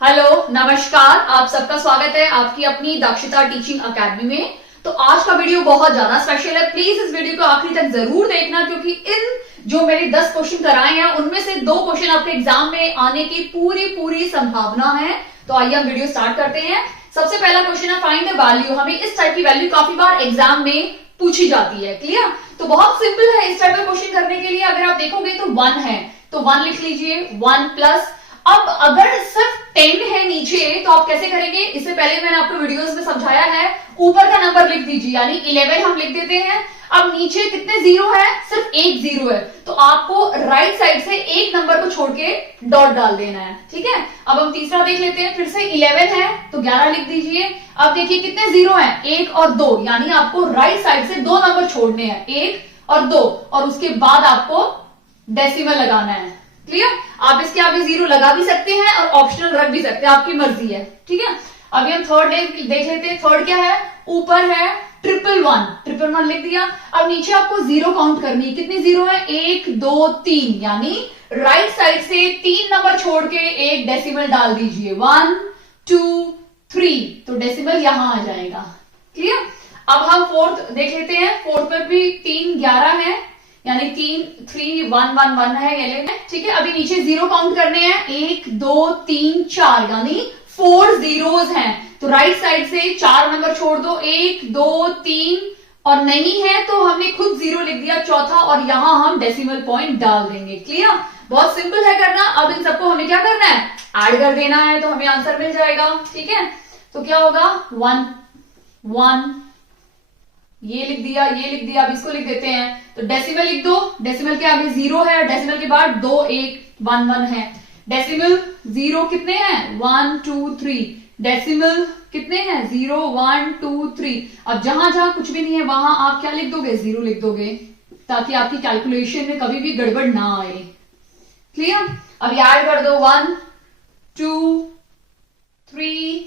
Hello नमस्कार, आप सबका स्वागत है आपकी अपनी दक्षता टीचिंग अकेडमी में। तो आज का वीडियो बहुत ज्यादा स्पेशल है। प्लीज इस वीडियो को आखिरी तक जरूर देखना, क्योंकि इन जो मेरे 10 क्वेश्चन कराए हैं उनमें से 2 क्वेश्चन आपके एग्जाम में आने की पूरी संभावना है। तो आइए हम वीडियो स्टार्ट करते हैं। सबसे पहला क्वेश्चन है फाइंड द वैल्यू। हमें इस टाइप की वैल्यू काफी बार एग्जाम में पूछी जाती है। क्लियर? तो बहुत सिंपल है इस टाइप का क्वेश्चन करने के लिए। अगर आप देखोगे तो 1 है तो 1 लिख लीजिए, 1 प्लस। अब अगर सिर्फ 10 है नीचे तो आप कैसे करेंगे? इससे पहले मैंने आपको वीडियोस में समझाया है। ऊपर का नंबर लिख दीजिए, यानी 11 हम लिख देते हैं। अब नीचे कितने जीरो है? सिर्फ एक जीरो है, तो आपको राइट साइड से एक नंबर को छोड़ के डॉट डाल देना है। ठीक है, अब हम तीसरा देख लेते हैं। फिर से 11 है तो 11 लिख दीजिए। अब देखिए कितने जीरो है? 1 और 2, यानी आपको राइट साइड से 2 नंबर छोड़ने हैं, 1 और 2, और उसके बाद आपको डेसिमल लगाना है। क्लियर? आप इसके आगे जीरो लगा भी सकते हैं और ऑप्शनल रख भी सकते हैं, आपकी मर्जी है। ठीक है, अभी हम थर्ड देख लेते हैं। थर्ड क्या है? ऊपर है 111 लिख दिया। अब नीचे आपको जीरो काउंट करनी है। कितनी जीरो है? 1 2 3, यानी राइट साइड से 3 नंबर छोड़ के एक डेसिमल डाल दीजिए, 1 2 3, तो डेसिमल यहां आ जाएगा। क्लियर? अब हम फोर्थ देख लेते हैं। फोर्थ में भी 3 11 है, यानी 3 3 1 1 1 है ये लेना। ठीक है, अभी नीचे जीरो काउंट करने हैं, 1 2 3 4, यानी 4 जीरोस हैं। तो राइट साइड से 4 नंबर छोड़ दो, 1 2 3, और नहीं है तो हमने खुद जीरो लिख दिया चौथा, और यहां हम डेसिमल पॉइंट डाल देंगे। क्लियर? बहुत सिंपल है करना। अब इन सबको हमें क्या करना है? ऐड कर देना है, तो हमें आंसर मिल जाएगा। ठीक है, तो क्या होगा? 1 1, ये लिख दिया, ये लिख दिया। अब इसको लिख देते हैं, तो डेसिमल लिख दो। डेसिमल के आगे जीरो है, डेसिमल के बाद 2 1 1 1 है। डेसिमल जीरो कितने हैं? 1 2 3। डेसिमल कितने हैं? 0 1 2 3। अब जहां जहां कुछ भी नहीं है वहां आप क्या लिख दोगे? जीरो लिख दोगे, ताकि आपकी कैलकुलेशन में कभी भी गड़बड़ ना आए। क्लियर? अब याद कर दो, 1 2 3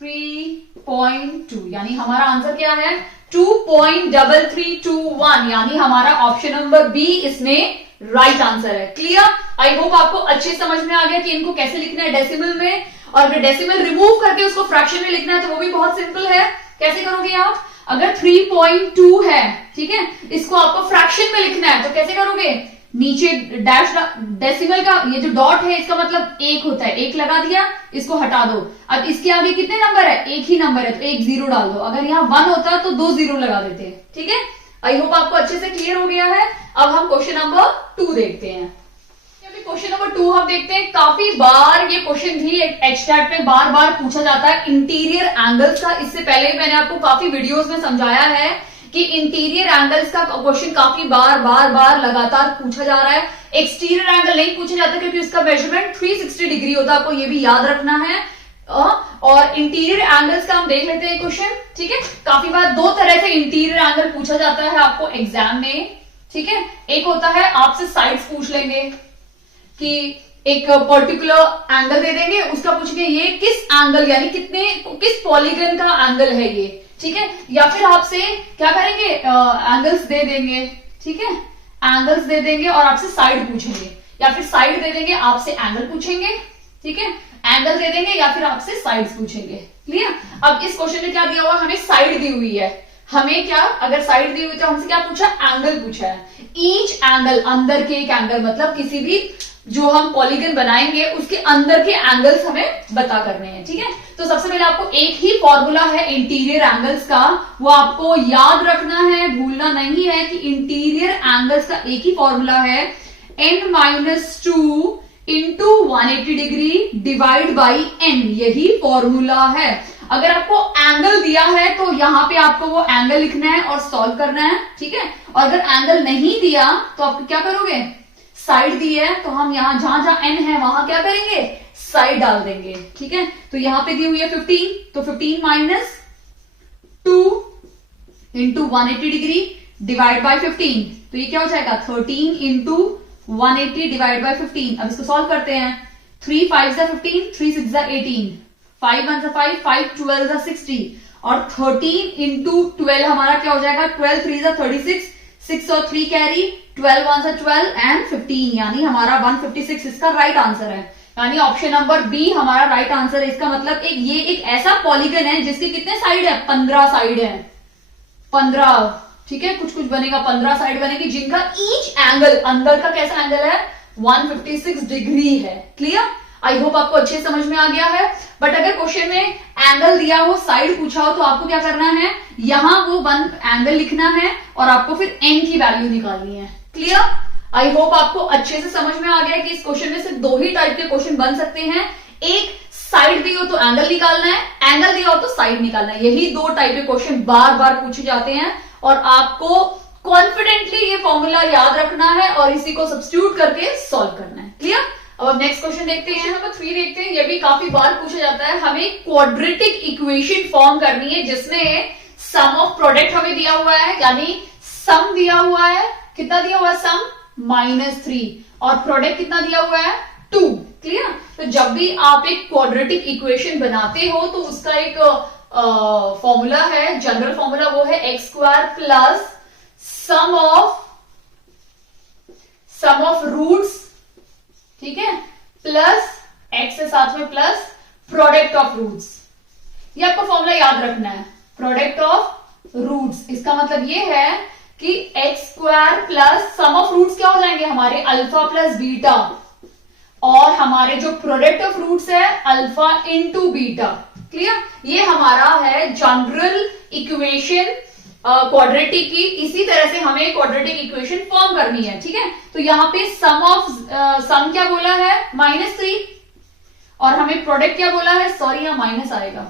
3.2, यानी हमारा आंसर क्या है? 2.3321, यानी हमारा ऑप्शन नंबर बी इसमें राइट आंसर है। क्लियर? आई होप आपको अच्छे समझ में आ गया कि इनको कैसे लिखना है डेसिमल में। और अगर डेसिमल रिमूव करके उसको फ्रैक्शन में लिखना है तो वो भी बहुत सिंपल है। कैसे करोगे आप? अगर 3.2 है, ठीक है, इसको आपको फ्रैक्शन में लिखना है तो कैसे करोगे? नीचे डैश, डेसिमल का ये जो डॉट है इसका मतलब 1 होता है, 1 लगा दिया, इसको हटा दो। अब इसके आगे कितने नंबर है? 1 ही नंबर है, तो 1 जीरो डाल दो। अगर यहाँ 1 होता तो 2 जीरो लगा देते हैं। ठीक है, आई होप आपको अच्छे से क्लियर हो गया है। अब हम क्वेश्चन नंबर 2 देखते हैं। क्वेश्चन नंबर 2 हम देखते हैं। काफी बार ये क्वेश्चन भी एचटेट में बार पूछा जाता है, इंटीरियर एंगल्स का। इससे पहले मैंने आपको काफी वीडियोस में समझाया है कि इंटीरियर एंगल्स का क्वेश्चन काफी बार लगातार पूछा जा रहा है। एक्सटीरियर एंगल नहीं पूछा जाता क्योंकि उसका मेजरमेंट 360 डिग्री होता है, आपको ये भी याद रखना है। और इंटीरियर एंगल्स का हम देख लेते हैं क्वेश्चन। ठीक है, काफी बार 2 तरह से इंटीरियर एंगल पूछा जाता है आपको एग्जाम में। ठीक है, एक होता है आपसे साइड्स पूछ लेंगे कि एक पर्टिकुलर एंगल दे देंगे, उसका पूछेंगे ये किस एंगल, यानी किस पॉलीगन का एंगल है ये। ठीक है, या फिर आपसे क्या करेंगे? एंगल्स दे देंगे। ठीक है, एंगल्स दे देंगे और आपसे साइड पूछेंगे, या फिर साइड दे देंगे आपसे एंगल पूछेंगे। ठीक है, एंगल दे देंगे या फिर आपसे साइड्स पूछेंगे। क्लियर? अब इस क्वेश्चन में क्या दिया हुआ? हमें साइड दी हुई है। हमें क्या, अगर साइड दी हुई तो हमसे क्या पूछा? एंगल पूछा है। ईच एंगल, अंदर के एक एंगल, मतलब किसी भी जो हम पॉलीगन बनाएंगे उसके अंदर के एंगल्स हमें बता करने हैं। ठीक है, तो सबसे पहले आपको एक ही फॉर्मूला है इंटीरियर एंगल्स का, वो आपको याद रखना है, भूलना नहीं है कि इंटीरियर एंगल्स का एक ही फॉर्मूला है, n-2 into 180 degree divide by n, यही फॉर्मूला है। अगर आपको एंगल दिया है तो यहां पे आपको वो एंगल लिखना है और सॉल्व करना है। ठीक है, और अगर एंगल नहीं दिया तो आप क्या करोगे? साइड दी है तो हम यहां जहां जहां n है वहां क्या करेंगे? साइड डाल देंगे। ठीक है, तो यहां पे दी हुई है 15, तो 15 minus 2 into 180 degree divide by 15, तो ये क्या हो जाएगा? 13 इंटू 180 डिवाइड बाय 15। अब इसको सॉल्व करते हैं। 3 5 15, 3 6 18, 5 1 5, 5 12 60, और 13 इंटू 12 हमारा क्या हो जाएगा? 12 3 36, 6 और 3 कैरी, 12 1 12 एंड 15, यानी हमारा 156 इसका राइट आंसर है। यानी ऑप्शन नंबर बी हमारा राइट आंसर है। इसका मतलब ये एक ऐसा पॉलीगन है जिसके कितने साइड है, 15 साइड है, 15, ठीक है, कुछ कुछ बनेगा, 15 साइड बनेगी, जिनका ईच एंगल, अंदर का कैसा एंगल है, 156 डिग्री है। क्लियर? आई होप आपको अच्छे समझ में आ गया है। बट अगर क्वेश्चन में एंगल दिया हो, साइड पूछा हो, तो आपको क्या करना है, यहां वो वन एंगल लिखना है और आपको फिर एन की वैल्यू निकालनी है। क्लियर? आई होप आपको अच्छे से समझ में आ गया कि इस क्वेश्चन में सिर्फ दो ही टाइप के क्वेश्चन बन सकते हैं, एक साइड दी हो तो एंगल निकालना है, एंगल दिया हो तो साइड निकालना है। यही दो टाइप के क्वेश्चन बार बार पूछे जाते हैं और आपको कॉन्फिडेंटली ये फॉर्मूला याद रखना है और इसी को सब्स्टिट्यूट करके सॉल्व करना है। क्लियर? अब नेक्स्ट क्वेश्चन देखते हैं, नंबर 3 देखते हैं। ये भी काफी बार पूछा जाता है। हमें क्वाड्रेटिक इक्वेशन फॉर्म करनी है जिसमें सम ऑफ प्रोडक्ट हमें दिया हुआ है, यानी सम दिया हुआ है, कितना दिया हुआ है, सम -3 और प्रोडक्ट कितना दिया हुआ है, 2। क्लियर? तो जब भी आप एक क्वाड्रेटिक इक्वेशन बनाते हो तो उसका एक फॉर्मूला है, जनरल फॉर्मूला, वो है x² plus some of roots, ठीक है, प्लस x के साथ में प्लस प्रोडक्ट ऑफ रूट्स। ये आपको फॉर्मूला याद रखना है, प्रोडक्ट ऑफ रूट्स। इसका मतलब ये है कि x² plus some of roots क्या हो जाएंगे हमारे, अल्फा प्लस बीटा, और हमारे जो प्रोडक्ट ऑफ रूट्स है अल्फा इंटू बीटा। क्लियर? ये हमारा है जनरल इक्वेशन क्वाड्रेटिक की। इसी तरह से हमें क्वाड्रेटिक इक्वेशन फॉर्म करनी है, ठीक है। तो यहाँ पे सम क्या बोला है, -3, और हमें प्रोडक्ट क्या बोला है, सॉरी यहाँ माइनस आएगा,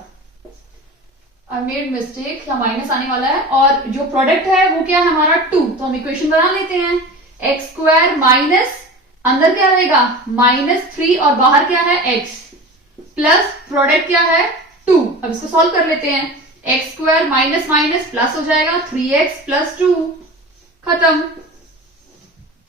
आई मेड मिस्टेक, यहाँ माइनस आने वाला है, और जो प्रोडक्ट है वो क्या है हमारा 2। तो हम इक्वेशन बना लेते हैं, x² माइनस, अंदर क्या रहेगा -3 और बाहर क्या है x, प्लस प्रोडक्ट क्या है 2। अब इसको सॉल्व कर लेते हैं, x² माइनस माइनस प्लस हो जाएगा 3x प्लस 2, खत्म।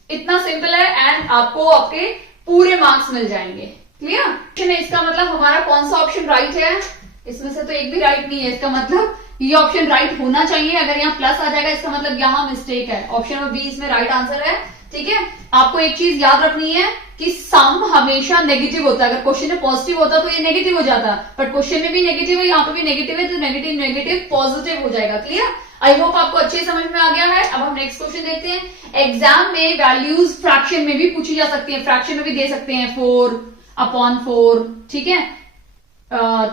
इतना सिंपल है एंड आपको आपके पूरे मार्क्स मिल जाएंगे। क्लियर? इसका मतलब हमारा कौन सा ऑप्शन राइट है, इसमें से तो एक भी राइट नहीं है, इसका मतलब ये ऑप्शन राइट होना चाहिए। अगर यहाँ प्लस आ जाएगा इसका मतलब यहाँ मिस्टेक है, ऑप्शन नंबर बी इसमें राइट आंसर है। ठीक है, आपको एक चीज याद रखनी है कि सम हमेशा नेगेटिव होता है। अगर क्वेश्चन में पॉजिटिव होता तो ये नेगेटिव हो जाता, बट क्वेश्चन में भी नेगेटिव है, यहाँ पे भी नेगेटिव है, तो नेगेटिव नेगेटिव पॉजिटिव हो जाएगा। क्लियर? आई होप आपको अच्छे समझ में आ गया है। अब हम नेक्स्ट क्वेश्चन देखते हैं। एग्जाम में वैल्यूज फ्रैक्शन में भी पूछी जा सकती है, फ्रैक्शन में भी दे सकते हैं, 4/4, ठीक है,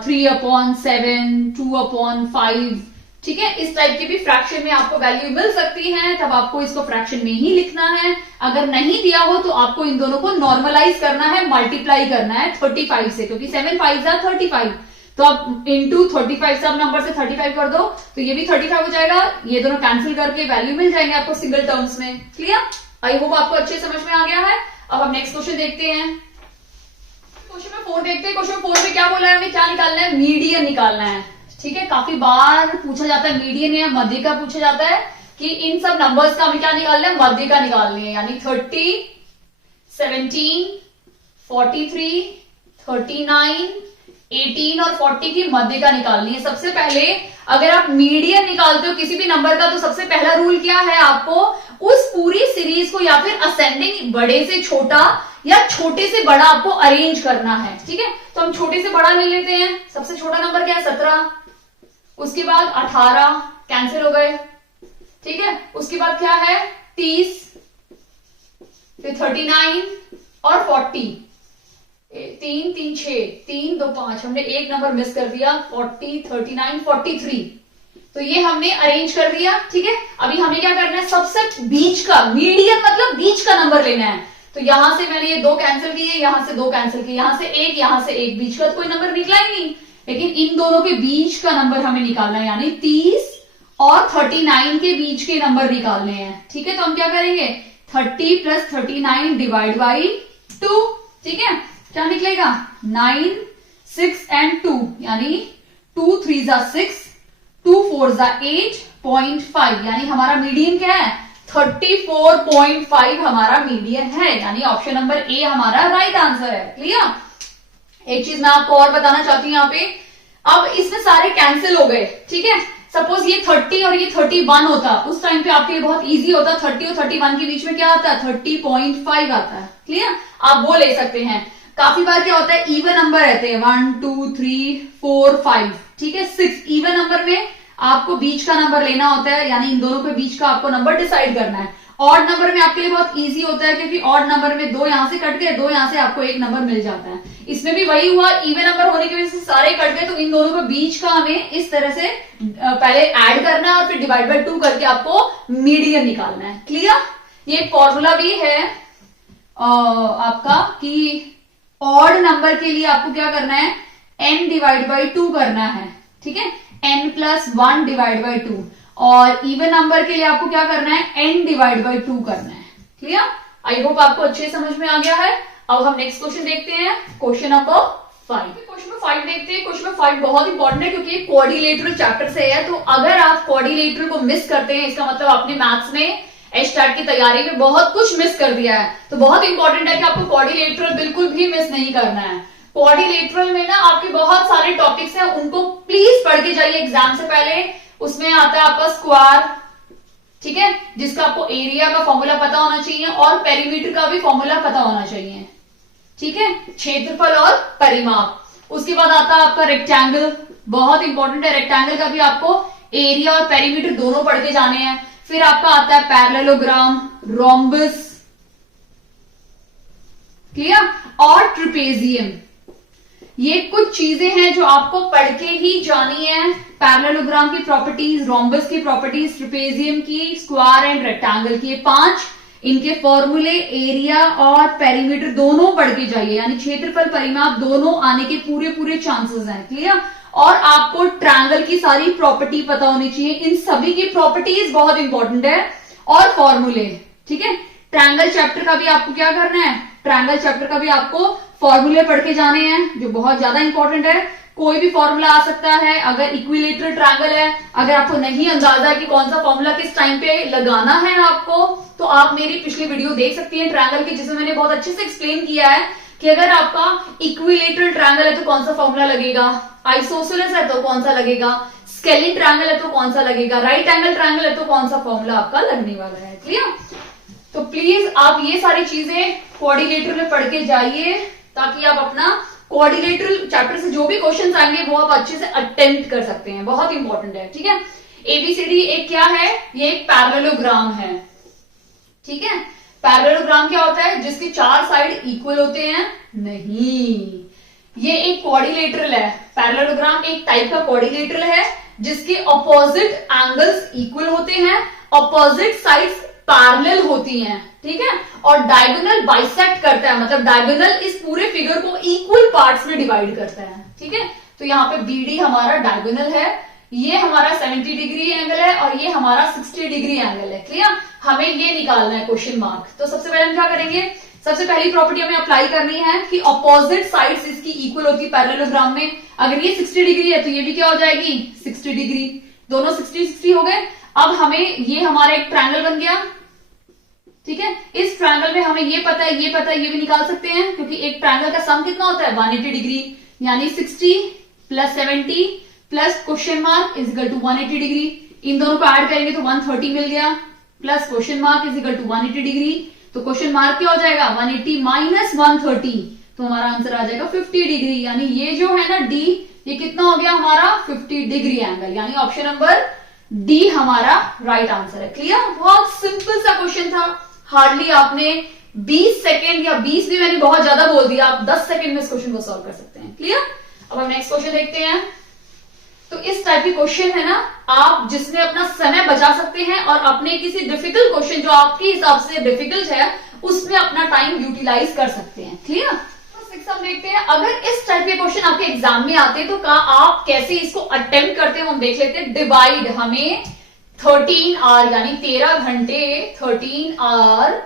3/7, 2/5, ठीक है, इस टाइप की भी फ्रैक्शन में आपको वैल्यू मिल सकती है, तब आपको इसको फ्रैक्शन में ही लिखना है। अगर नहीं दिया हो तो आपको इन दोनों को नॉर्मलाइज करना है, मल्टीप्लाई करना है 35 से, क्योंकि 7 5 35, तो आप इंटू 35 सब नंबर से 35 कर दो तो ये भी 35 हो जाएगा, ये दोनों कैंसिल करके वैल्यू मिल जाएंगे आपको सिंगल टर्म्स में। क्लियर? आई होप आपको अच्छे समझ में आ गया है। अब हम नेक्स्ट क्वेश्चन देखते हैं। क्वेश्चन में 4 देखते हैं। क्वेश्चन 4 में क्या बोला है, हमें क्या निकालना है, मीडियन निकालना है। ठीक है, काफी बार पूछा जाता है मीडियन या मध्य का पूछा जाता है कि इन सब नंबर्स का हमें क्या निकालना है, मध्य का निकालनी है, यानी 30, 17, 43, 39, 18 और 40 की मध्य का निकालनी है। सबसे पहले अगर आप मीडियन निकालते हो किसी भी नंबर का तो सबसे पहला रूल क्या है, आपको उस पूरी सीरीज को या फिर असेंडिंग बड़े से छोटा या छोटे से बड़ा आपको अरेंज करना है। ठीक है, तो हम छोटे से बड़ा ले लेते हैं। सबसे छोटा नंबर क्या है, 17, उसके बाद 18 कैंसिल हो गए, ठीक है, उसके बाद क्या है 30, फिर 39 और 40, 3 3 6, 3 2 5, हमने एक नंबर मिस कर दिया, 40, 39, 43, तो ये हमने अरेंज कर दिया। ठीक है, अभी हमें क्या करना है, सबसे बीच का, मीडियन मतलब बीच का नंबर लेना है। तो यहां से मैंने ये 2 कैंसिल किए, यहां से 2 कैंसिल किए, यहां से 1, यहां से 1, बीच का तो कोई नंबर निकला ही नहीं, लेकिन इन दोनों के बीच का नंबर हमें निकालना है, यानी 30 और 39 के बीच के नंबर निकालने हैं। ठीक है, तो हम क्या करेंगे, 30 प्लस 39 डिवाइड बाई 2, ठीक है, क्या निकलेगा 9, 6 एंड 2, यानी 2 3 6, 2 4 8.5, यानी हमारा मीडियन क्या है 34.5 हमारा मीडियन है, यानी ऑप्शन नंबर ए हमारा राइट आंसर है। क्लियर? एक चीज मैं आपको और बताना चाहती हूँ यहाँ पे, अब इसमें सारे कैंसिल हो गए। ठीक है, सपोज ये 30 और ये 31 होता, उस टाइम पे आपके लिए बहुत इजी होता, 30 और 31 के बीच में क्या आता है 30.5 आता है। क्लियर? आप वो ले सकते हैं। काफी बार क्या होता है, इवन नंबर रहते हैं 1 2 3 4 5, ठीक है 6। इवन नंबर में आपको बीच का नंबर लेना होता है, यानी इन दोनों के बीच का आपको नंबर डिसाइड करना है। ऑड नंबर में आपके लिए बहुत इजी होता है, क्योंकि ऑड नंबर में 2 यहां से कट गए, 2 यहां से आपको एक नंबर मिल जाता है। इसमें भी वही हुआ, इवन नंबर होने की वजह से सारे कट गए, तो इन दोनों के बीच का हमें इस तरह से पहले ऐड करना है और फिर डिवाइड बाय 2 करके आपको मीडियन निकालना है। क्लियर? ये फॉर्मूला भी है आपका कि ऑड नंबर के लिए आपको क्या करना है, n डिवाइड बाई 2 करना है, ठीक है, n+1 डिवाइड बाई 2। और इवन नंबर के लिए आपको क्या करना है, n डिवाइड बाई 2 करना है। क्लियर? आई होप आपको अच्छे समझ में आ गया है। अब हम नेक्स्ट क्वेश्चन देखते हैं, क्वेश्चन नंबर 5। क्वेश्चन नंबर 5 देखते हैं। क्वेश्चन नंबर 5 बहुत इंपॉर्टेंट है, क्योंकि क्वाड्रिलेटरल चैप्टर से है। तो अगर आप क्वाड्रिलेटरल को मिस करते हैं, इसका मतलब आपने मैथ्स में एचटेट की तैयारी में बहुत कुछ मिस कर दिया है। तो बहुत इंपॉर्टेंट है कि आपको क्वाड्रिलेटरल बिल्कुल भी मिस नहीं करना है। क्वाड्रिलेटरल में ना आपके बहुत सारे टॉपिक्स हैं, उनको प्लीज पढ़ के जाइए एग्जाम से पहले। उसमें आता है आपका स्क्वायर, ठीक है, जिसका आपको एरिया का फॉर्मूला पता होना चाहिए और पेरीमीटर का भी फॉर्मूला पता होना चाहिए, ठीक है, क्षेत्रफल और परिमाप। उसके बाद आता है आपका रेक्टेंगल, बहुत इंपॉर्टेंट है। रेक्टेंगल का भी आपको एरिया और पेरीमीटर दोनों पढ़ के जाने हैं। फिर आपका आता है पैरेललोग्राम, रोम्बस, क्लियर, और ट्रिपेजियम। ये कुछ चीजें हैं जो आपको पढ़ के ही जानी है। पैरेललोग्राम की प्रॉपर्टीज, रोम्बस की प्रॉपर्टीज, ट्रिपेजियम की, स्क्वायर एंड रेक्टेंगल की, 5 इनके फॉर्मूले, एरिया और पेरीमीटर दोनों पढ़ के जाइए, यानी क्षेत्रफल परिमाप दोनों आने के पूरे चांसेस हैं। क्लियर? और आपको ट्रायंगल की सारी प्रॉपर्टी पता होनी चाहिए। इन सभी की प्रॉपर्टीज बहुत इंपॉर्टेंट है और फॉर्मूले, ठीक है। ट्रायंगल चैप्टर का भी आपको क्या करना है, ट्रायंगल चैप्टर का भी आपको फॉर्मूले पढ़ के जाने हैं, जो बहुत ज्यादा इंपॉर्टेंट है। कोई भी फॉर्मूला आ सकता है, अगर इक्विलेटरल ट्रायंगल है, अगर आपको नहीं अंदाजा है कि कौन सा फॉर्मूला किस टाइम पे लगाना है आपको, तो आप मेरी पिछली वीडियो देख सकती हैं ट्रायंगल की, जिसमें मैंने बहुत अच्छे से एक्सप्लेन किया है कि अगर आपका इक्विलेटरल ट्रायंगल है तो कौन सा फॉर्मूला लगेगा, आइसोसेलेस है तो कौन सा लगेगा, स्केलिन ट्रायंगल है तो कौन सा लगेगा, राइट एंगल ट्रायंगल है तो कौन सा फॉर्मूला आपका लगने वाला है। क्लियर? तो प्लीज आप ये सारी चीजें क्वाड्रिलेटरल में पढ़ के जाइए, ताकि आप अपना क्वाड्रिलेटरल चैप्टर से जो भी क्वेश्चंस आएंगे वो आप अच्छे से अटेम्प्ट कर सकते हैं। बहुत इंपॉर्टेंट है, ठीक है। एबीसीडी एक क्या है, ये एक पैरेललोग्राम है, ठीक है। पैरेललोग्राम क्या होता है, जिसके 4 साइड इक्वल होते हैं? नहीं, ये एक क्वाड्रिलेटरल है। पैरेललोग्राम एक टाइप का क्वाड्रिलेटरल है जिसके ऑपोजिट एंगल्स इक्वल होते हैं, ऑपोजिट साइड्स पैरेलल होती हैं, ठीक है, और डायगोनल बाइसेक्ट करता है, मतलब डायगोनल इस पूरे फिगर को इक्वल पार्ट्स में डिवाइड करता है, ठीक है। तो यहाँ पे बीडी हमारा डायगोनल है, ये हमारा 70 डिग्री एंगल है और ये हमारा 60 डिग्री एंगल है। क्लियर? हमें ये निकालना है क्वेश्चन मार्क। तो सबसे पहले हम क्या करेंगे, सबसे पहली प्रॉपर्टी हमें अप्लाई करनी है कि ऑपोजिट साइड्स इसकी इक्वल होती है पैरेललोग्राम में। अगर ये 60 डिग्री है तो ये भी क्या हो जाएगी, 60 डिग्री, दोनों 60 हो गए। अब हमें ये हमारा एक ट्रायंगल बन गया, ठीक है। इस ट्रायंगल में हमें ये पता है, ये पता है, ये भी निकाल सकते हैं, क्योंकि एक ट्रायंगल का सम कितना होता है, 180 डिग्री, यानी 60 + 70 plus question mark is equal to 180 degree. इन दोनों को ऐड करेंगे तो 130 मिल गया, plus question mark is equal to 180 degree. तो क्वेश्चन मार्क क्या हो जाएगा, 180 माइनस 130, तो हमारा आंसर आ जाएगा 50 डिग्री। यानी ये जो है ना डी, ये कितना हो गया हमारा 50 डिग्री एंगल, यानी ऑप्शन नंबर डी हमारा राइट आंसर है। क्लियर? बहुत सिंपल सा क्वेश्चन था, हार्डली आपने 20 सेकेंड या 20 भी मैंने बहुत ज्यादा बोल दिया, आप 10 सेकेंड में इस क्वेश्चन को सॉल्व कर सकते हैं। क्लियर? अब हम नेक्स्ट क्वेश्चन देखते हैं। तो इस टाइप की क्वेश्चन है ना, आप जिसमें अपना समय बचा सकते हैं और अपने किसी डिफिकल्ट क्वेश्चन जो आपके हिसाब से डिफिकल्ट है उसमें अपना टाइम यूटिलाइज कर सकते हैं। क्लियर? हम देखते हैं, अगर इस टाइप के क्वेश्चन आपके एग्जाम में आते हैं तो आप कैसे इसको अटेम्प्ट करते हैं, हम देख लेते हैं। डिवाइड, हमें 13 आवर यानी 13 घंटे, 13 आवर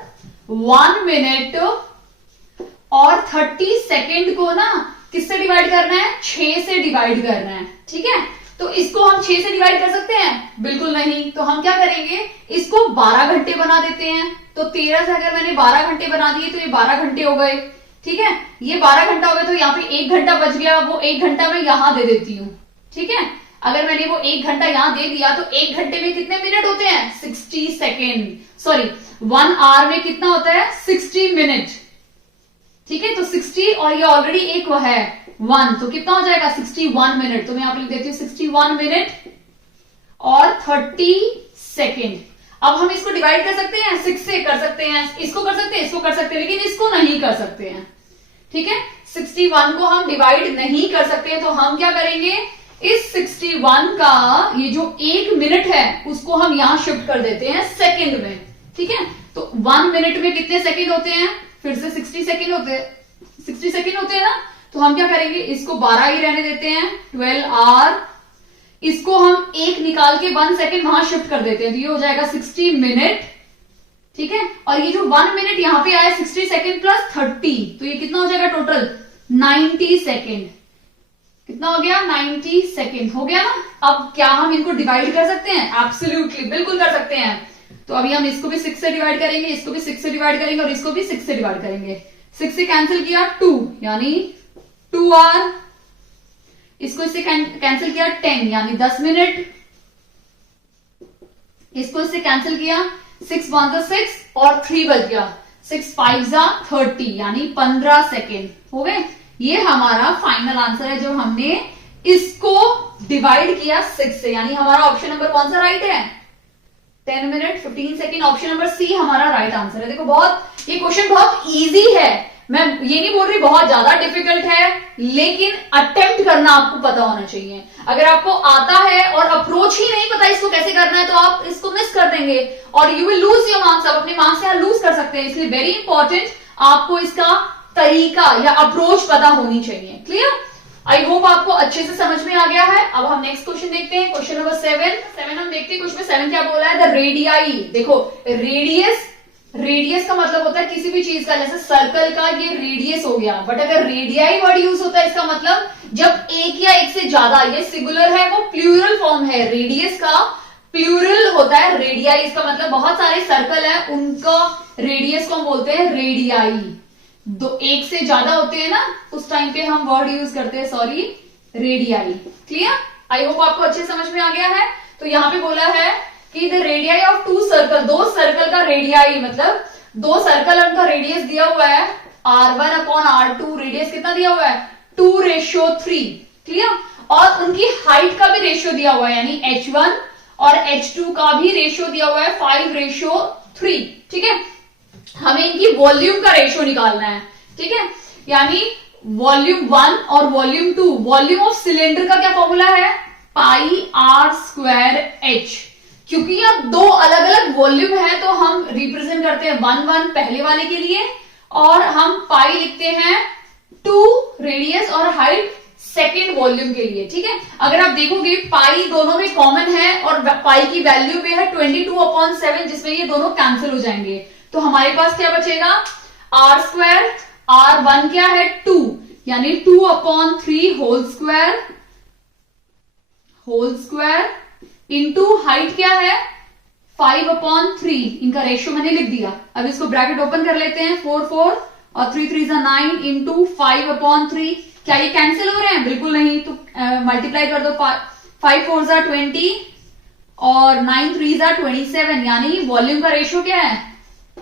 1 मिनट और 30 सेकेंड को ना किससे डिवाइड करना है, 6 से डिवाइड करना है, ठीक है। तो इसको हम 6 से डिवाइड कर सकते हैं? बिल्कुल नहीं। तो हम क्या करेंगे, इसको 12 घंटे बना देते हैं। तो 13 से अगर मैंने 12 घंटे बना दिए तो ये 12 घंटे हो गए, ठीक है। ये 12 घंटा हो गया, तो यहाँ पे 1 घंटा बच गया, वो 1 घंटा मैं यहां दे देती हूँ, ठीक है। अगर मैंने वो 1 घंटा यहां दे दिया तो 1 घंटे में कितने मिनट होते हैं, 60 सेकेंड। सॉरी, 1 आवर में कितना होता है, 60 मिनट, ठीक है, तो 60 और ये ऑलरेडी एक है 1, तो कितना हो जाएगा 61 मिनट। तो मैं यहाँ पे लिख देती हूँ 61 मिनट और 30 सेकेंड। अब हम इसको डिवाइड कर सकते हैं 6 से, कर सकते हैं, इसको कर सकते हैं, इसको कर सकते हैं, लेकिन इसको नहीं कर सकते हैं। ठीक है, 61 को हम डिवाइड नहीं कर सकते हैं, तो हम क्या करेंगे, इस 61 का ये जो 1 मिनट है उसको हम यहां शिफ्ट कर देते हैं सेकंड में। ठीक है, तो 1 मिनट में कितने सेकंड होते हैं, फिर से 60 सेकंड होते हैं, 60 सेकंड होते हैं ना। तो हम क्या करेंगे, इसको 12 ही रहने देते हैं, 12 आवर, इसको हम 1 निकाल के 1 सेकंड वहां शिफ्ट कर देते हैं, तो ये हो जाएगा 60 मिनट। ठीक है, और ये जो 1 मिनट यहां पे आया 60 सेकंड प्लस 30, तो ये कितना हो जाएगा टोटल 90 सेकंड। कितना हो गया 90 सेकंड हो गया ना। अब क्या हम इनको डिवाइड कर सकते हैं, एब्सोल्युटली बिल्कुल कर सकते हैं। तो अभी हम इसको भी 6 से डिवाइड करेंगे, इसको भी 6 से डिवाइड करेंगे और इसको भी 6 से डिवाइड करेंगे। 6 से कैंसिल किया 2 यानी 2 आवर, इसको इससे कैंसिल किया 10 यानी 10 मिनट, इसको इससे कैंसिल किया 6 1 6 और 3 बच गया, 6 5 30 यानी 15 सेकेंड हो गए। ये हमारा फाइनल आंसर है जो हमने इसको डिवाइड किया 6 से, यानी हमारा ऑप्शन नंबर कौन सा राइट है, 10 minute 15 second, option number C हमारा राइट आंसर है। देखो बहुत ये क्वेश्चन बहुत इजी है, मैं ये नहीं बोल रही बहुत ज्यादा डिफिकल्ट है, लेकिन अटेम्प्ट करना आपको पता होना चाहिए। अगर आपको आता है और अप्रोच ही नहीं पता इसको कैसे करना है, तो आप इसको मिस कर देंगे और you will lose your marks, आप अपने मार्क्स यहाँ लूज कर सकते हैं। इसलिए वेरी इंपॉर्टेंट आपको इसका तरीका या अप्रोच पता होनी चाहिए। क्लियर, आई होप आपको अच्छे से समझ में आ गया है। अब हम नेक्स्ट क्वेश्चन देखते हैं, क्वेश्चन नंबर 7 हम देखते हैं। क्वेश्चन में 7 क्या बोला है, द रेडियाई। देखो रेडियस का मतलब होता है किसी भी चीज का, जैसे सर्कल का ये रेडियस हो गया, बट अगर रेडियाई वर्ड यूज होता है इसका मतलब जब एक या एक से ज्यादा, ये सिंगुलर है वो प्लूरल फॉर्म है, रेडियस का प्लूरल होता है रेडियाई। इसका मतलब बहुत सारे सर्कल है उनका रेडियस को हम बोलते हैं रेडियाई। दो एक से ज्यादा होते हैं ना, उस टाइम पे हम वर्ड यूज करते हैं sorry radii. Clear, I hope आपको अच्छे समझ में आ गया है। तो यहां पे बोला है कि the radii of 2 circle, 2 circle का रेडियाई मतलब 2 सर्कल उनका रेडियस दिया हुआ है R1 अपॉन R2, रेडियस कितना दिया हुआ है 2:3। क्लियर, और उनकी हाइट का भी रेशियो दिया हुआ है, यानी H1 और H2 का भी रेशियो दिया हुआ है 5:3। ठीक है, हमें इनकी वॉल्यूम का रेशियो निकालना है। ठीक है, यानी वॉल्यूम 1 और वॉल्यूम 2, वॉल्यूम ऑफ सिलेंडर का क्या फॉर्मूला है πr²h। क्योंकि यह 2 अलग अलग वॉल्यूम है तो हम रिप्रेजेंट करते हैं 1 1 पहले वाले के लिए और हम पाई लिखते हैं 2 रेडियस और हाइट सेकेंड वॉल्यूम के लिए। ठीक है, अगर आप देखोगे पाई दोनों में कॉमन है और पाई की वैल्यू में है 22/7, जिसमें ये दोनों कैंसिल हो जाएंगे। तो हमारे पास क्या बचेगा r², r1 क्या है 2 यानी 2/3 होल स्क्वायर इंटू हाइट क्या है 5/3, इनका रेशियो मैंने लिख दिया। अब इसको ब्रैकेट ओपन कर लेते हैं, 4 4 और 3 3 9 इंटू 5/3। क्या ये कैंसिल हो रहे हैं, बिल्कुल नहीं, तो मल्टीप्लाई कर दो, 5 4 20 और 9 3 27, यानी वॉल्यूम का रेशियो क्या है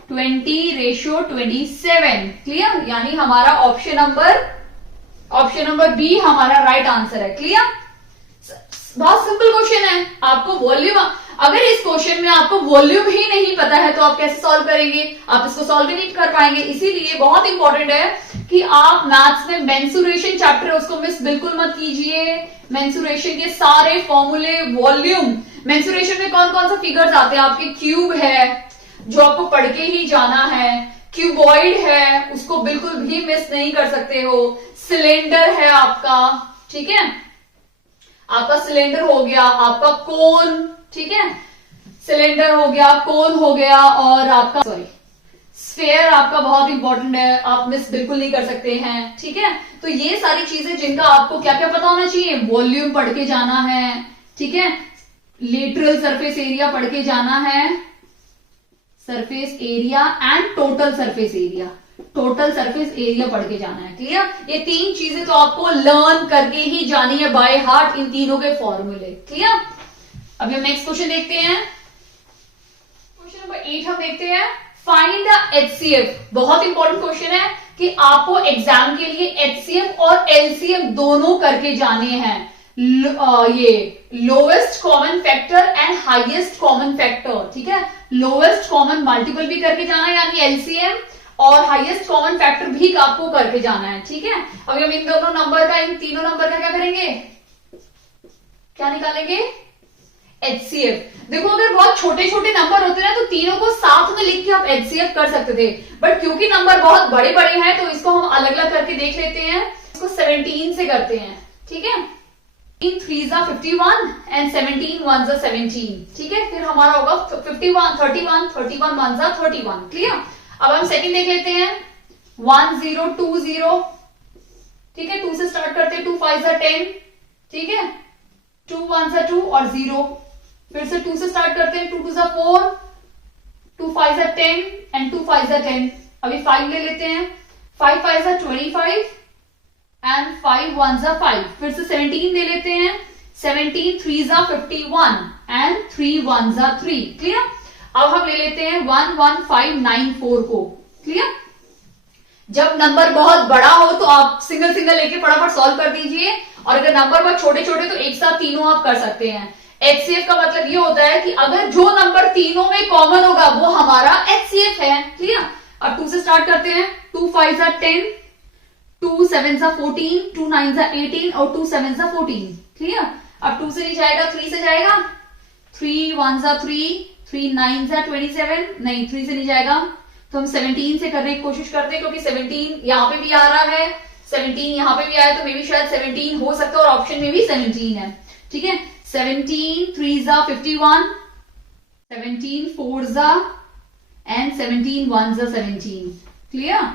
20:27। क्लियर, यानी हमारा ऑप्शन नंबर बी हमारा राइट आंसर है। क्लियर, बहुत सिंपल क्वेश्चन है। आपको वॉल्यूम, अगर इस क्वेश्चन में आपको वॉल्यूम ही नहीं पता है तो आप कैसे सॉल्व करेंगे, आप इसको सॉल्व भी नहीं कर पाएंगे। इसीलिए बहुत इंपॉर्टेंट है कि आप मैथ्स में मेंसुरेशन चैप्टर है उसको मिस बिल्कुल मत कीजिए। मेंसुरेशन के सारे फॉर्मूले, वॉल्यूम, मेंसुरेशन में कौन कौन सा फिगर्स आते हैं आपके, क्यूब है जो आपको पढ़ के ही जाना है, क्यूबॉइड है उसको बिल्कुल भी मिस नहीं कर सकते हो, सिलेंडर है आपका, ठीक है, आपका सिलेंडर हो गया, आपका कोन, ठीक है, सिलेंडर हो गया, कोन हो गया, और आपका स्फेयर आपका बहुत इंपॉर्टेंट है, आप मिस बिल्कुल नहीं कर सकते हैं। ठीक है, तो ये सारी चीजें जिनका आपको क्या क्या पता होना चाहिए, वॉल्यूम पढ़ के जाना है, ठीक है, लेटरल सरफेस एरिया पढ़ के जाना है, surface area and total surface area, total surface area पढ़ के जाना है। क्लियर, ये 3 चीजें तो आपको लर्न करके ही जानी है बाय हार्ट, इन तीनों के फॉर्मूले। क्लियर, अभी हम नेक्स्ट क्वेश्चन देखते हैं, क्वेश्चन नंबर 8 हम देखते हैं, फाइंड द HCF। बहुत इंपॉर्टेंट क्वेश्चन है, कि आपको एग्जाम के लिए एचसीएफ और एलसीएम दोनों करके जाने हैं। ये lowest common factor and highest common factor, ठीक है। लोवेस्ट कॉमन मल्टीपल भी करके जाना है यानी एलसीएम, और हाईएस्ट कॉमन फैक्टर भी आपको करके जाना है, ठीक है। अभी हम इन दोनों नंबर का, इन तीनों नंबर का क्या करेंगे, क्या निकालेंगे, एचसीएफ। देखो अगर बहुत छोटे छोटे नंबर होते ना तो तीनों को साथ में लिख के आप एचसीएफ कर सकते थे, बट क्योंकि नंबर बहुत बड़े बड़े हैं तो इसको हम अलग अलग करके देख लेते हैं। इसको 17 से करते हैं, ठीक है। 3 3 51 एंड 17 1 17, ठीक है। फिर हमारा होगा 51 31 31 1 31, क्लियर। अब हम सेकंड देख लेते हैं, 1 0 2 0, ठीक है। 2 से स्टार्ट करते हैं, 2 5 10, ठीक है। 2 1 2 और 0, फिर से 2 से स्टार्ट करते हैं, 2 2 4, 2 5 10 एंड 2 5 10। अभी 5 ले लेते हैं, 5 5 25 एंड 5 1 5। फिर से 17 ले लेते हैं, 17 3 51 एंड 3 1 3, क्लियर। अब हम ले लेते हैं 1 1 5 9 4 को, क्लियर। जब नंबर बहुत बड़ा हो तो आप सिंगल सिंगल लेके फटाफट सॉल्व कर दीजिए, और अगर नंबर बहुत छोटे छोटे तो एक साथ तीनों आप कर सकते हैं। एचसीएफ का मतलब ये होता है कि अगर जो नंबर तीनों में कॉमन होगा वो हमारा एचसीएफ है, क्लियर। अब 2 से स्टार्ट करते हैं, 2 5 10, 2 7 14, 2 9 18 और 2 7 14, क्लियर। अब 2 से नहीं जाएगा, 3 से जाएगा, 3 1 3, 3 9 27, नहीं 3 से नहीं जाएगा तो हम 17 से करने की कोशिश करते हैं, क्योंकि 17 यहाँ पे भी आ रहा है, 17 यहाँ पे भी आया तो मे भी शायद 17 हो सकता है, और ऑप्शन में भी 17 है, ठीक है। 17 3 51, 17 4 एंड 17 1 17, क्लियर।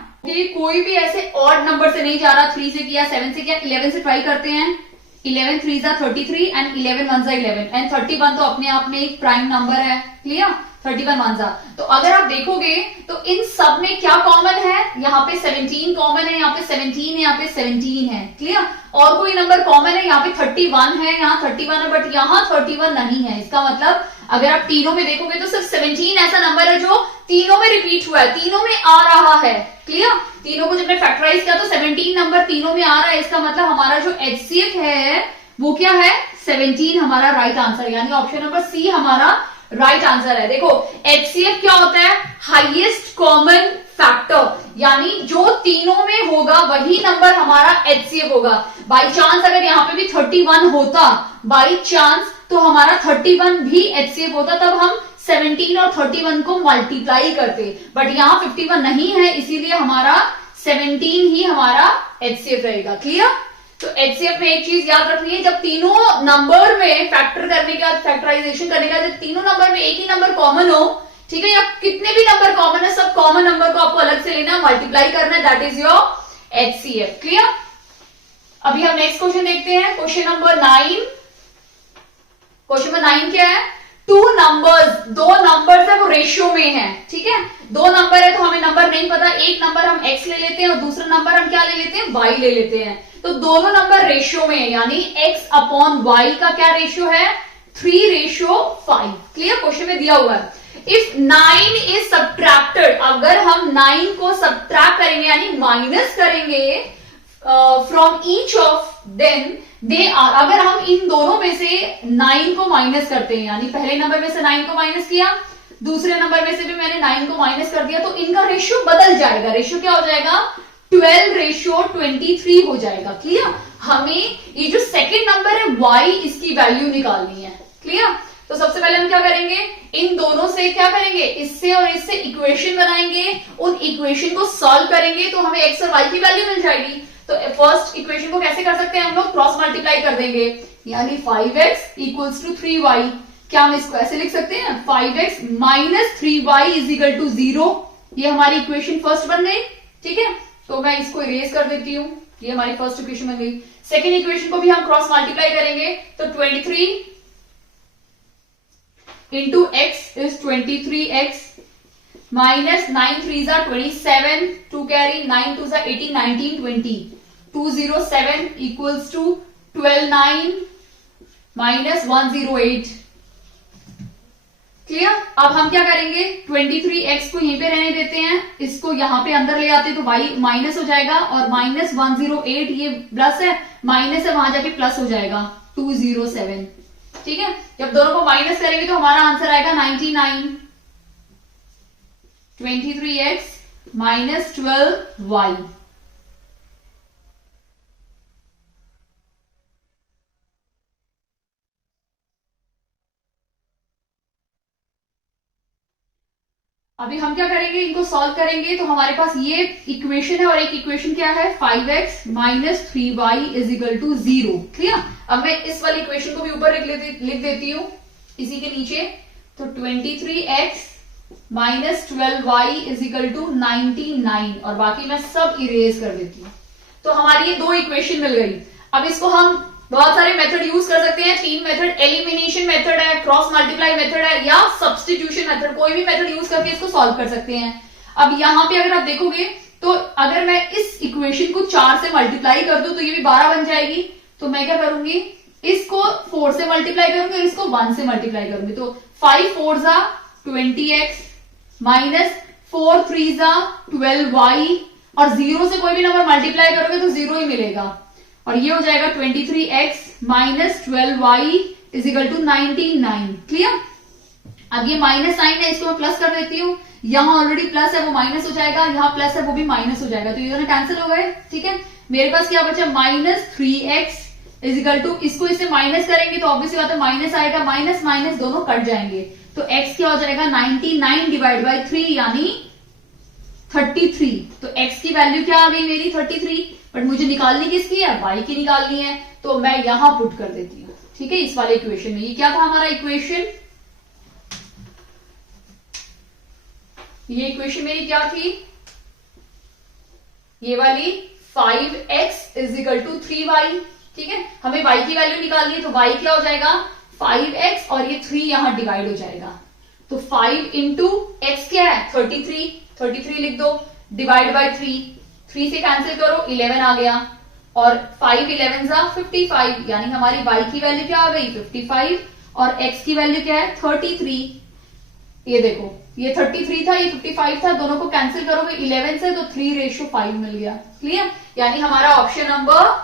कोई भी ऐसे ऑड नंबर से नहीं जा रहा, 3 से किया, 7 से किया, 11 से ट्राई करते हैं। 11 3 33 एंड 11 1 11 एंड 31 तो अपने आप में एक प्राइम नंबर है, क्लियर। 31 1 तो अगर आप देखोगे तो इन सब में क्या कॉमन है, यहाँ पे 17 कॉमन है, यहाँ पे 17 है, यहाँ पे 17 है, क्लियर। और कोई नंबर कॉमन है, यहाँ पे 31 है, यहाँ 31 है, बट यहाँ 31 नहीं है। इसका मतलब अगर आप तीनों में देखोगे तो सिर्फ 17 ऐसा नंबर है जो तीनों में रिपीट हुआ है, तीनों में आ रहा है, क्लियर। तीनों को जब मैं फैक्टराइज किया तो 17 नंबर तीनों में आ रहा है। इसका मतलब हमारा जो एचसीएफ है वो क्या है, 17 हमारा राइट आंसर, यानी ऑप्शन नंबर सी हमारा राइट आंसर है। देखो एचसीएफ क्या होता है, हाईएस्ट कॉमन फैक्टर, यानी जो तीनों में होगा वही नंबर हमारा एचसीएफ होगा। बाई चांस अगर यहाँ पे भी 31 होता, बाई चांस, तो हमारा 31 भी एचसीएफ होता, तब हम 17 और 31 को मल्टीप्लाई करते, बट यहाँ 51 नहीं है, इसीलिए हमारा 17 ही हमारा एचसीएफ रहेगा, क्लियर। तो एचसीएफ में एक चीज याद रखनी है, जब तीनों नंबर में फैक्टर करने के बाद, फैक्टराइजेशन करने के बाद, जब तीनों नंबर में एक ही नंबर कॉमन हो, ठीक है, या कितने भी नंबर कॉमन है, सब कॉमन नंबर को आपको अलग से लेना, मल्टीप्लाई करना है, that is your HCF, clear. अभी हम नेक्स्ट क्वेश्चन देखते हैं, क्वेश्चन नंबर 9। क्वेश्चन नंबर 9 क्या है, टू नंबर्स, दो नंबर्स है वो रेशियो में है, ठीक है। दो नंबर है तो हमें नंबर नहीं पता, एक नंबर हम x ले लेते हैं और दूसरा नंबर हम क्या ले लेते हैं, y ले लेते हैं। तो दोनों नंबर रेशियो में है, यानी x अपॉन y का क्या रेशियो है, 3:5, क्लियर। क्वेश्चन में दिया हुआ है, इफ 9 इज सब्ट्रैक्टेड, अगर हम 9 को सब्ट्रैक्ट करेंगे यानी माइनस करेंगे from each of them they are, अगर हम इन दोनों में से 9 को माइनस करते हैं, यानी पहले नंबर में से 9 को माइनस किया, दूसरे नंबर में से भी मैंने 9 को माइनस कर दिया, तो इनका रेशियो बदल जाएगा। रेशियो क्या हो जाएगा, 12:23 हो जाएगा, क्लियर। हमें ये जो सेकंड नंबर है y, इसकी वैल्यू निकालनी है, क्लियर। तो सबसे पहले हम क्या करेंगे, इन दोनों से क्या करेंगे, इससे और इससे इक्वेशन बनाएंगे, उन इक्वेशन को सॉल्व करेंगे तो हमें x और y की वैल्यू मिल जाएगी। तो फर्स्ट इक्वेशन को कैसे कर सकते हैं हम लोग, क्रॉस मल्टीप्लाई कर देंगे, यानी 5x इक्वल्स टू 3y। क्या हम इसको ऐसे लिख सकते हैं, 5x minus 3y is equal to 0। ये हमारी इक्वेशन फर्स्ट बन गई, ठीक है। तो मैं इसको इरेज कर देती हूँ, ये हमारी फर्स्ट इक्वेशन बन गई। सेकेंड इक्वेशन को भी हम क्रॉस मल्टीप्लाई करेंगे, तो 23 into x is 23x minus 9 3 27, 2 carry, 9 2 18, 19 20, 207 equals to 12 9 minus 108। Clear. अब हम क्या करेंगे, 23x को यहीं पे रहने देते हैं, इसको यहां पे अंदर ले आते हैं तो y माइनस हो जाएगा और -108 ये प्लस है, माइनस है वहां जाके प्लस हो जाएगा 207। ठीक है, जब दोनों को माइनस करेंगे तो हमारा आंसर आएगा 99। 23x minus 12y। अभी हम क्या करेंगे, इनको सॉल्व करेंगे तो हमारे पास ये इक्वेशन है और एक इक्वेशन क्या है, 5x minus 3y is equal to 0। Clear. अब मैं इस वाली इक्वेशन को भी ऊपर लिख देती हूं इसी के नीचे। तो 23x minus 12y is equal to 99 और बाकी मैं सब इरेज कर देती हूँ। तो हमारी ये दो इक्वेशन मिल गई। अब इसको हम बहुत सारे मेथड यूज कर सकते हैं, 3 मेथड, एलिमिनेशन मेथड है, क्रॉस मल्टीप्लाई मेथड है या सब्स्टिट्यूशन मेथड, कोई भी मेथड यूज करके इसको सॉल्व कर सकते हैं। अब यहां पे अगर आप देखोगे तो अगर मैं इस इक्वेशन को 4 से मल्टीप्लाई कर दूं तो ये भी 12 बन जाएगी। तो मैं क्या करूंगी, इसको 4 से मल्टीप्लाई करूंगी और इसको 1 से मल्टीप्लाई करूंगी। तो 5 4 जा 20x माइनस 4 3 जा 12y और 0 से कोई भी नंबर मल्टीप्लाई करोगे तो 0 ही मिलेगा और ये हो जाएगा 23x minus 12y is equal to 99। Clear. अब ये माइनस साइन है, इसको मैं प्लस कर देती हूँ, यहां ऑलरेडी प्लस है वो माइनस हो जाएगा, यहां प्लस है वो भी माइनस हो जाएगा, तो ये दोनों कैंसिल हो गए। ठीक है, मेरे पास क्या बचा, minus 3x is equal to, इसको इससे माइनस करेंगे तो ऑब्वियसली बात है माइनस आएगा, माइनस माइनस दोनों कट जाएंगे तो x क्या हो जाएगा 99 डिवाइड बाई 3 यानी 33। तो x की वैल्यू क्या आ गई मेरी 33, बट मुझे निकालनी किसकी है, y की निकालनी है, तो मैं यहां पुट कर देती हूं। ठीक है, इस वाले इक्वेशन में ये क्या था हमारा इक्वेशन, ये इक्वेशन मेरी क्या थी, ये वाली 5x is equal to 3y। ठीक है, हमें y की वैल्यू निकालनी है तो y क्या हो जाएगा 5x और ये 3 यहां डिवाइड हो जाएगा तो 5 इंटू एक्स क्या है 33 लिख दो, डिवाइड बाय 3 से कैंसिल करो 11 आ गया और 5 11 जा 55 यानी हमारी y की वैल्यू क्या आ गई 55 और x की वैल्यू क्या है 33। ये देखो ये 33 था ये 55 था, दोनों को कैंसिल करोगे 11 से तो 3:5 मिल गया। क्लियर, यानी हमारा ऑप्शन नंबर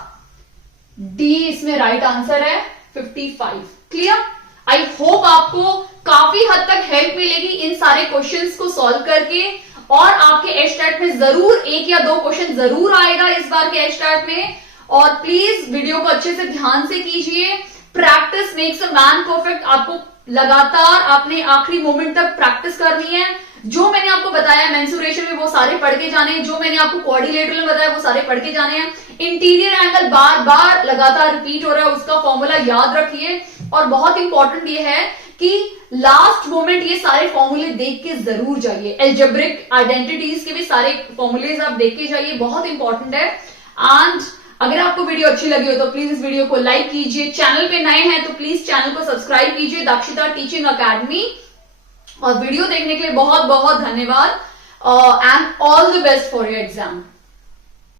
डी इसमें राइट आंसर है 55। क्लियर, आई होप आपको काफी हद तक हेल्प मिलेगी इन सारे क्वेश्चंस को सॉल्व करके और आपके एचटेट में जरूर 1 या 2 क्वेश्चन जरूर आएगा इस बार के एचटेट में। और प्लीज वीडियो को अच्छे से ध्यान से कीजिए, practice makes a man perfect. आपको लगातार अपने आखिरी मोमेंट तक प्रैक्टिस करनी है। जो मैंने आपको बताया मेंसुरेशन में वो सारे पढ़ के जाने हैं, जो मैंने आपको क्वाड्रिलेटरल में बताया वो सारे पढ़ के जाने हैं। इंटीरियर एंगल बार बार लगातार रिपीट हो रहा है, उसका फॉर्मूला याद रखिए। और बहुत इंपॉर्टेंट ये है कि लास्ट मोमेंट ये सारे फॉर्मूले देख के जरूर जाइए, एल्जेब्रिक आइडेंटिटीज के भी सारे फॉर्मूलेज आप देख के जाइए, बहुत इंपॉर्टेंट है। एंड अगर आपको वीडियो अच्छी लगी हो तो प्लीज इस वीडियो को लाइक कीजिए, चैनल पे नए हैं तो प्लीज चैनल को सब्सक्राइब कीजिए दाक्षिता टीचिंग अकेडमी। और वीडियो देखने के लिए बहुत बहुत धन्यवाद and all the best for your exam.